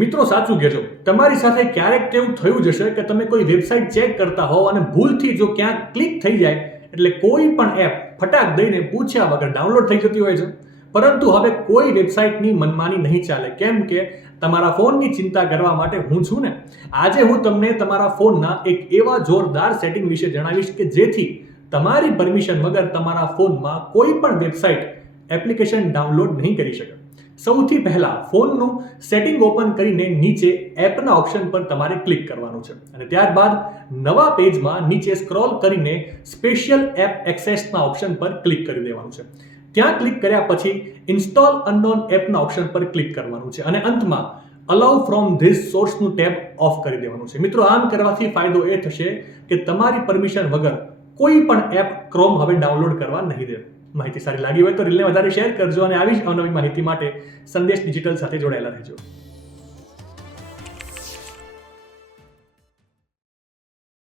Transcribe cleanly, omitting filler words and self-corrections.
મિત્રો સાચું કહેજો, તમારી સાથે ક્યારેક તેવું થયું જ હશે કે તમે કોઈ વેબસાઇટ ચેક કરતા હોવ અને ભૂલથી જો ક્યાંક ક્લિક થઈ જાય એટલે કોઈ પણ એપ ફટાક દઈને પૂછ્યા વગર ડાઉનલોડ થઈ જતી હોય છે. પરંતુ હવે કોઈ વેબસાઇટની મનમાની નહીં ચાલે, કેમ કે તમારા ફોનની ચિંતા કરવા માટે હું છું ને. આજે હું તમને તમારા ફોનના એક એવા જોરદાર સેટિંગ વિશે જણાવીશ કે જેથી તમારી પરમિશન વગર તમારા ફોનમાં કોઈ પણ વેબસાઇટ એપ્લિકેશન ડાઉનલોડ નહીં કરી શકે. સૌથી પહેલા ફોનનું સેટિંગ ઓપન કરીને નીચે એપના ઓપ્શન પર તમારે ક્લિક કરવાનું છે અને ત્યારબાદ નવા પેજમાં નીચે સ્ક્રોલ કરીને સ્પેશિયલ એપ એક્સેસના ઓપ્શન પર ક્લિક કરી દેવાનું છે. ત્યાં ક્લિક કર્યા પછી ઇન્સ્ટોલ અનનોન એપના ઓપ્શન પર ક્લિક કરવાનું છે અને અંતમાં અલાઉ ફ્રોમ ધીસ સોર્સનું ટેબ ઓફ કરી દેવાનું છે. મિત્રો, આમ કરવાથી ફાયદો એ થશે કે તમારી પરમિશન વગર કોઈ પણ એપ ક્રોમ હવે ડાઉનલોડ કરવા નહીં દે. માહિતી સારી લાગી હોય તો રીલને વધારે શેર કરજો અને આવી જ અવનવી માહિતી માટે સંદેશ ડિજિટલ સાથે જોડાયેલા રહેજો.